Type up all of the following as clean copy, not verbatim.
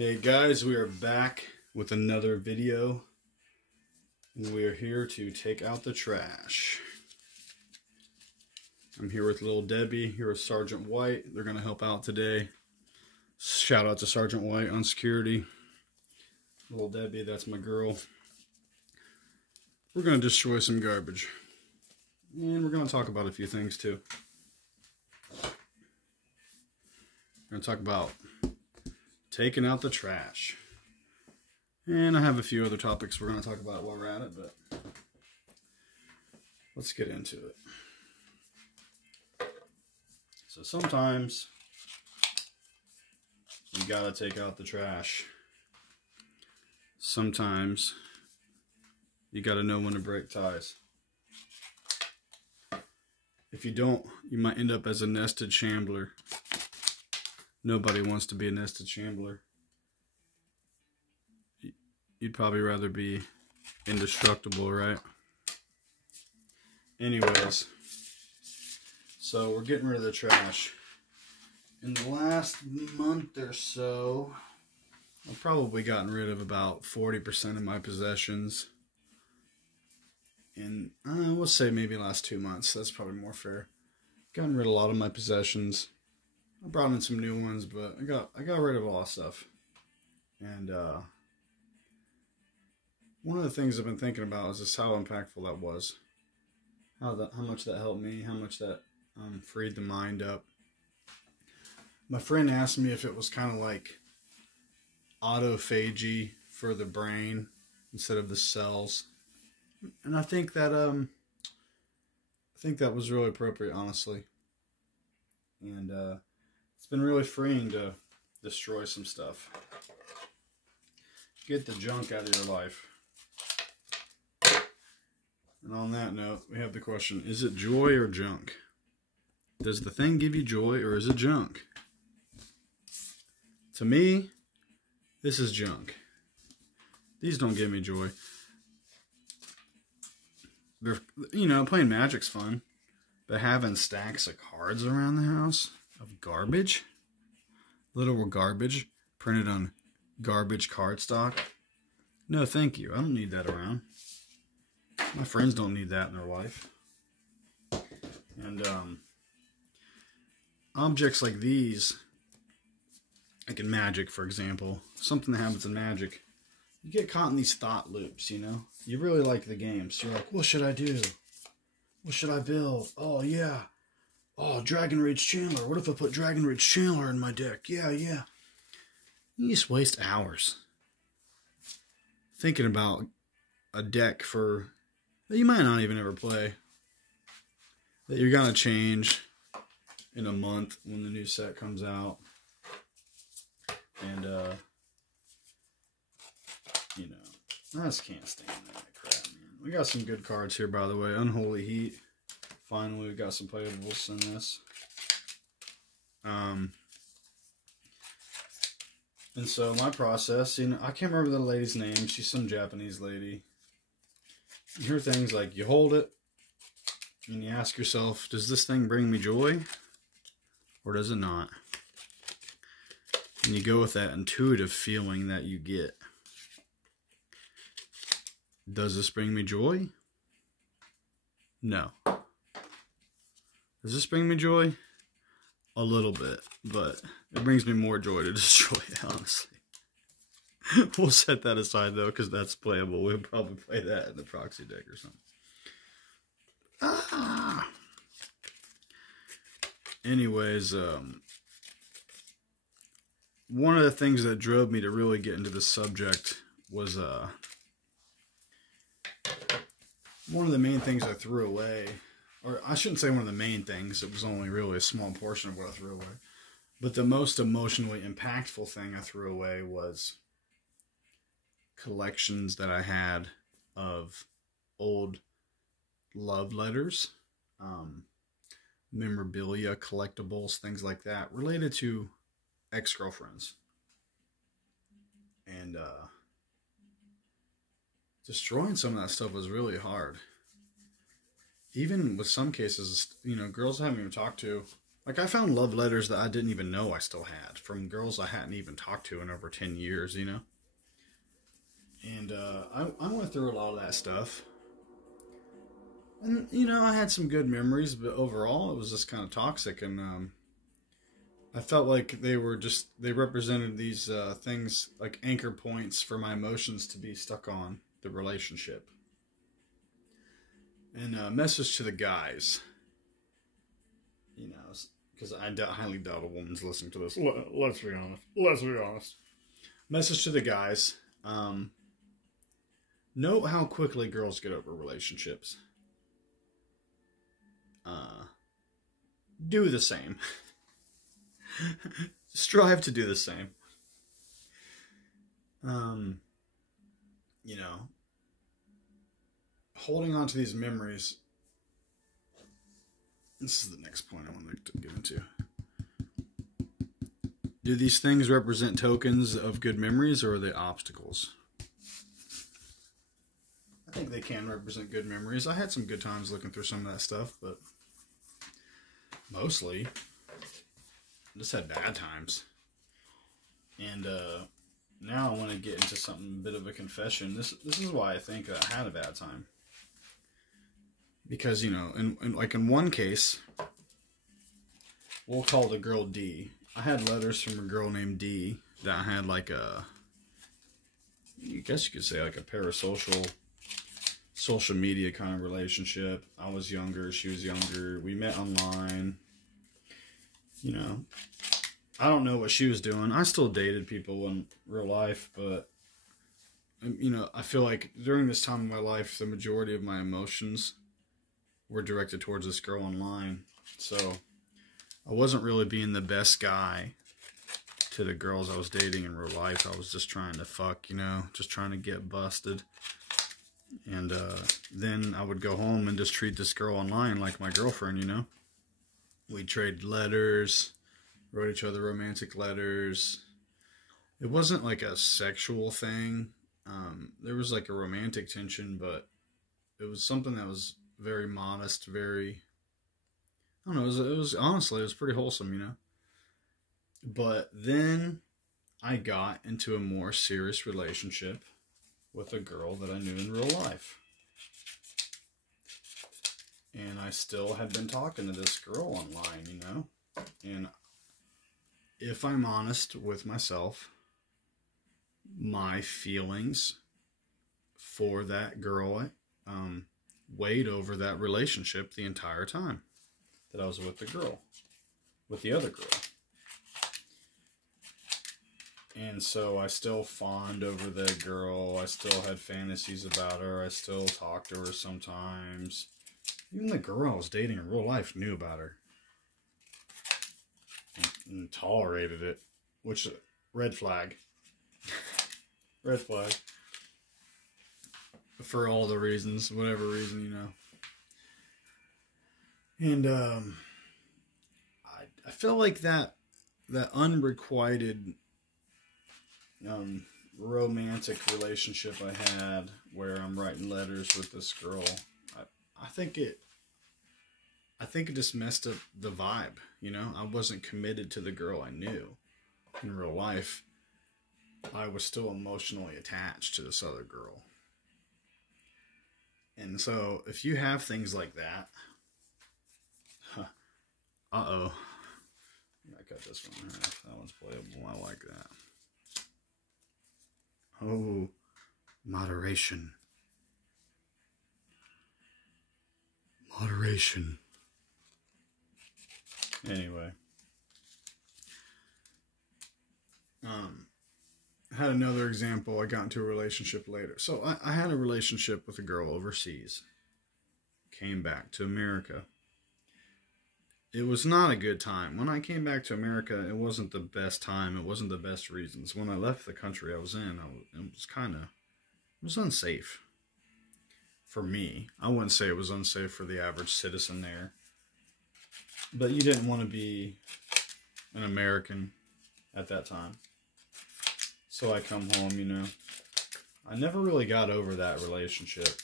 Hey guys, we are back with another video, and we are here to take out the trash. I'm here with Little Debbie, here with Sergeant White. They're going to help out today. Shout out to Sergeant White on security. Little Debbie, that's my girl. We're going to destroy some garbage. And we're going to talk about a few things too. We're going to talk about taking out the trash. And I have a few other topics we're going to talk about while we're at it, but let's get into it. So sometimes you gotta take out the trash. Sometimes you gotta know when to break ties. If you don't, you might end up as a nested shambler. Nobody wants to be a nested shambler. You'd probably rather be indestructible, right? Anyways, so we're getting rid of the trash. In the last month or so, I've probably gotten rid of about 40% of my possessions. And we'll say maybe last 2 months. That's probably more fair. Gotten rid of a lot of my possessions. I brought in some new ones, but I got rid of a lot of stuff. And one of the things I've been thinking about is just how impactful that was. How much that helped me, how much that freed the mind up. My friend asked me if it was kind of like autophagy for the brain instead of the cells. And I think that was really appropriate, honestly. And it's been really freeing to destroy some stuff. Get the junk out of your life. And on that note, we have the question, is it joy or junk? Does the thing give you joy or is it junk? To me, this is junk. These don't give me joy. Playing Magic's fun, but having stacks of cards around the house of garbage, literal garbage, printed on garbage cardstock, no thank you. I don't need that around. My friends don't need that in their life. And objects like these, like in Magic, for example, something that happens in Magic, you get caught in these thought loops, you know? You really like the game, so you're like, what should I do? What should I build? Oh, yeah. Oh, Dragon Rage Chandler. What if I put Dragon Rage Chandler in my deck? Yeah. You just waste hours thinking about a deck that you might not even ever play, that you're going to change in a month when the new set comes out. And, I just can't stand that crap, man. We got some good cards here, by the way. Unholy Heat. Finally, we got some playables in this. And so my process, I can't remember the lady's name. She's some Japanese lady. You hear things like, you hold it, and you ask yourself, does this thing bring me joy? Or does it not? And you go with that intuitive feeling that you get. Does this bring me joy? No. Does this bring me joy? A little bit, but it brings me more joy to destroy it, honestly. We'll set that aside, though, because that's playable. We'll probably play that in the proxy deck or something. Anyways, one of the things that drove me to really get into this subject was one of the main things I threw away, or I shouldn't say one of the main things, it was only really a small portion of what I threw away, but the most emotionally impactful thing I threw away was collections that I had of old love letters, memorabilia, collectibles, things like that, related to ex-girlfriends. And destroying some of that stuff was really hard. Even with some cases, girls I haven't even talked to, Like, I found love letters that I didn't even know I still had from girls I hadn't even talked to in over 10 years, you know? And I went through a lot of that stuff. And, you know, I had some good memories, but overall it was just kind of toxic. And I felt like they represented these things like anchor points for my emotions to be stuck on the relationship. And message to the guys, you know, because I highly doubt a woman's listening to this. Let's be honest. Let's be honest. Message to the guys. Note how quickly girls get over relationships. Do the same. Strive to do the same. You know, holding on to these memories. This is the next point I want to get into. Do these things represent tokens of good memories, or are they obstacles? I think they can represent good memories. I had some good times looking through some of that stuff, but mostly I just had bad times. And now I want to get into something, a bit of a confession. This is why I think I had a bad time. Because, you know, in one case, we'll call the girl D. I had letters from a girl named D that had like a, I guess you could say like a parasocial, social media kind of relationship. I was younger, she was younger. We met online. You know, I don't know what she was doing. I still dated people in real life, but, you know, I feel like during this time in my life, the majority of my emotions were directed towards this girl online. So I wasn't really being the best guy to the girls I was dating in real life. I was just trying to fuck, you know, just trying to get busted. And then I would go home and just treat this girl online like my girlfriend, you know. We'd trade letters, wrote each other romantic letters. It wasn't like a sexual thing. There was like a romantic tension, but it was something that was very modest, very, I don't know, it was honestly, it was pretty wholesome, you know. But then I got into a more serious relationship with a girl that I knew in real life. And I still had been talking to this girl online, you know. And if I'm honest with myself, my feelings for that girl weighed over that relationship the entire time that I was with the other girl. And so I still fawned over that girl. I still had fantasies about her. I still talked to her sometimes. Even the girl I was dating in real life knew about her. And tolerated it. Which, red flag. Red flag. For all the reasons, whatever reason, you know. And I feel like that unrequited romantic relationship I had where I'm writing letters with this girl, I think it just messed up the vibe, you know. I wasn't committed to the girl I knew in real life. I was still emotionally attached to this other girl. And so if you have things like that, uh-oh. I cut this one in half. That one's playable. I like that. Oh, moderation. Moderation. Anyway. I had another example. I got into a relationship later. So I had a relationship with a girl overseas. Came back to America. It was not a good time. When I came back to America, it wasn't the best time. It wasn't the best reasons. When I left the country I was in, it was unsafe for me. I wouldn't say it was unsafe for the average citizen there. But you didn't want to be an American at that time. So I come home, you know. I never really got over that relationship.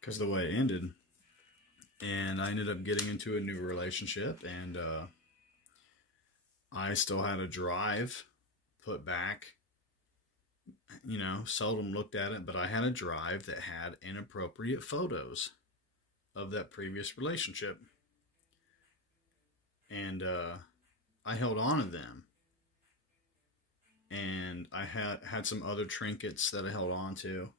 Because the way it ended, And I ended up getting into a new relationship, and I still had a drive put back. You know, seldom looked at it, but I had a drive that had inappropriate photos of that previous relationship. And I held on to them. And I had some other trinkets that I held on to.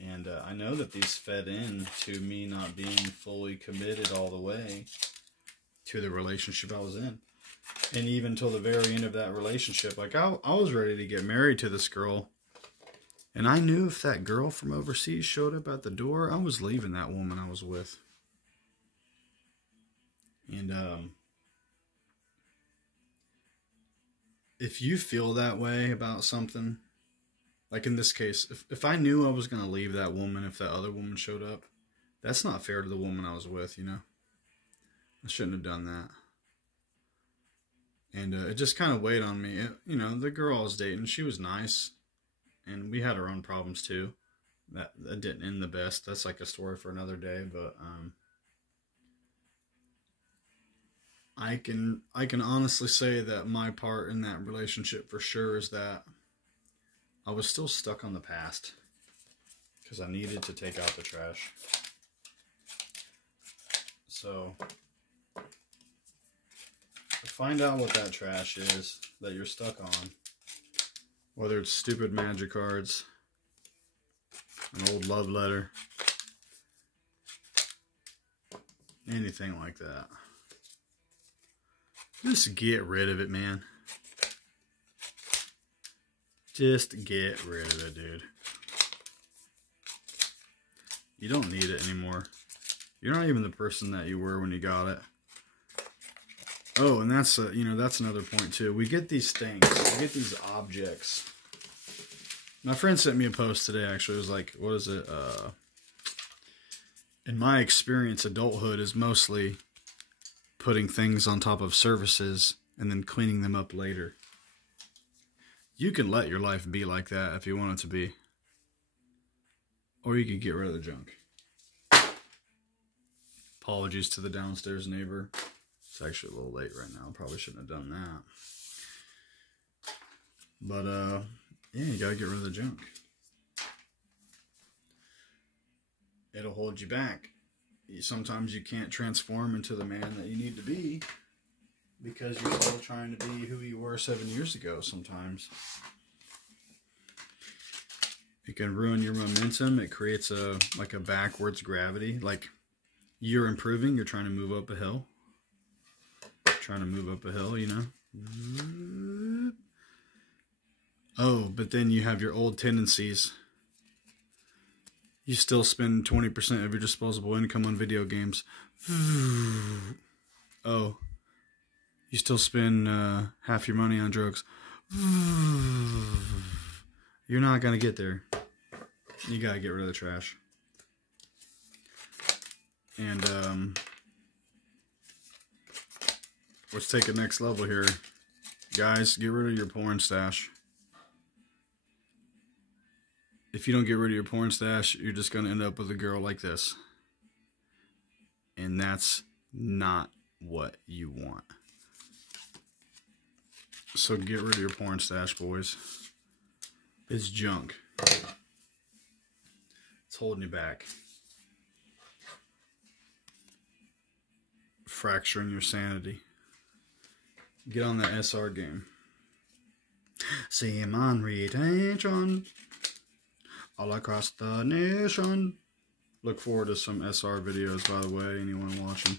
And I know that these fed in to me not being fully committed all the way to the relationship I was in. And even till the very end of that relationship, like I was ready to get married to this girl. And I knew if that girl from overseas showed up at the door, I was leaving that woman I was with. And if you feel that way about something, like in this case, if I knew I was going to leave that woman if that other woman showed up, that's not fair to the woman I was with, you know? I shouldn't have done that. And it just kind of weighed on me. You know, the girl I was dating, she was nice. And we had our own problems too. That didn't end the best. That's like a story for another day. But I can honestly say that my part in that relationship for sure is that I was still stuck on the past. Because I needed to take out the trash. So find out what that trash is that you're stuck on. Whether it's stupid magic cards, an old love letter, anything like that. Just get rid of it, man. Just get rid of it, dude. You don't need it anymore. You're not even the person that you were when you got it. Oh, and that's you know, that's another point too. We get these things, we get these objects. My friend sent me a post today. Actually, it was like, what is it? In my experience, adulthood is mostly putting things on top of surfaces and then cleaning them up later. You can let your life be like that if you want it to be, or you could get rid of the junk. Apologies to the downstairs neighbor. It's actually a little late right now. Probably shouldn't have done that. But, yeah, you gotta get rid of the junk. It'll hold you back. Sometimes you can't transform into the man that you need to be because you're still trying to be who you were 7 years ago sometimes. It can ruin your momentum. It creates a backwards gravity. Like, you're improving. You're trying to move up a hill. You know. Oh, but then you have your old tendencies. You still spend 20% of your disposable income on video games. Oh, you still spend half your money on drugs. You're not going to get there. You got to get rid of the trash. And let's take it next level here. Guys, get rid of your porn stash. If you don't get rid of your porn stash, you're just going to end up with a girl like this. And that's not what you want. So get rid of your porn stash, boys. It's junk. It's holding you back. Fracturing your sanity. Get on the SR game. See him on retention. All across the nation. Look forward to some SR videos, by the way, anyone watching.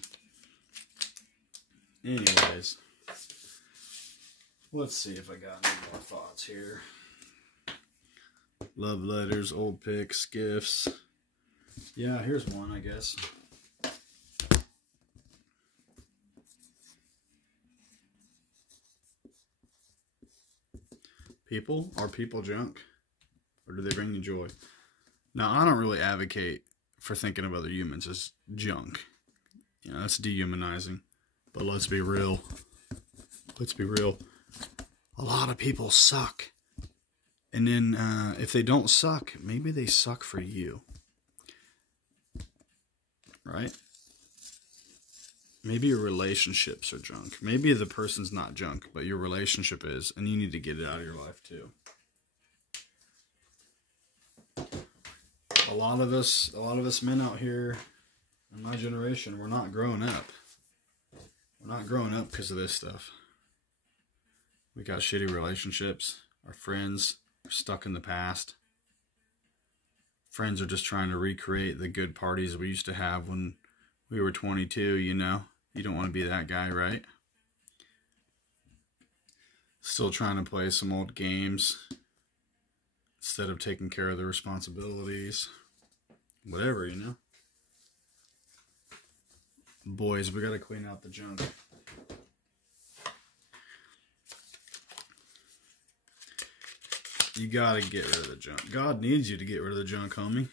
Anyways. Let's see if I got any more thoughts here. Love letters, old pics, gifts. Yeah, here's one, I guess. People? Are people junk? Or do they bring you joy? Now, I don't really advocate for thinking of other humans as junk. You know, that's dehumanizing. But let's be real. Let's be real. A lot of people suck. And then, if they don't suck, maybe they suck for you. right? Maybe your relationships are junk. Maybe the person's not junk, but your relationship is, and you need to get it out of your life too. A lot of us men out here in my generation, we're not growing up. We're not growing up because of this stuff. We got shitty relationships. Our friends are stuck in the past. Friends are just trying to recreate the good parties we used to have when we were 22, you know? You don't want to be that guy, right? Still trying to play some old games instead of taking care of the responsibilities. Whatever, you know? Boys, we gotta clean out the junk. You gotta get rid of the junk. God needs you to get rid of the junk, homie.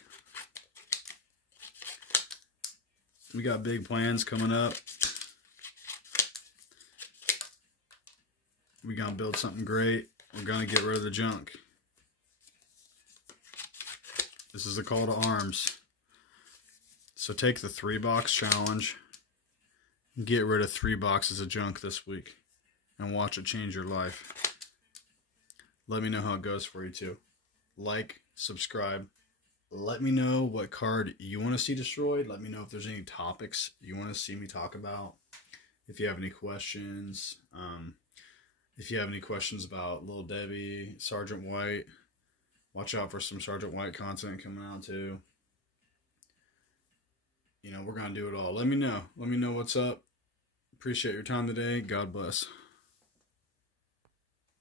We got big plans coming up. We're gonna build something great. We're gonna get rid of the junk. This is a call to arms. So take the 3-box challenge. Get rid of 3 boxes of junk this week. And watch it change your life. Let me know how it goes for you too. Like, subscribe. Let me know what card you want to see destroyed. Let me know if there's any topics you want to see me talk about. If you have any questions. If you have any questions about Lil Debbie, Sergeant White. Watch out for some Sergeant White content coming out too. You know, we're going to do it all. Let me know. Let me know what's up. Appreciate your time today. God bless.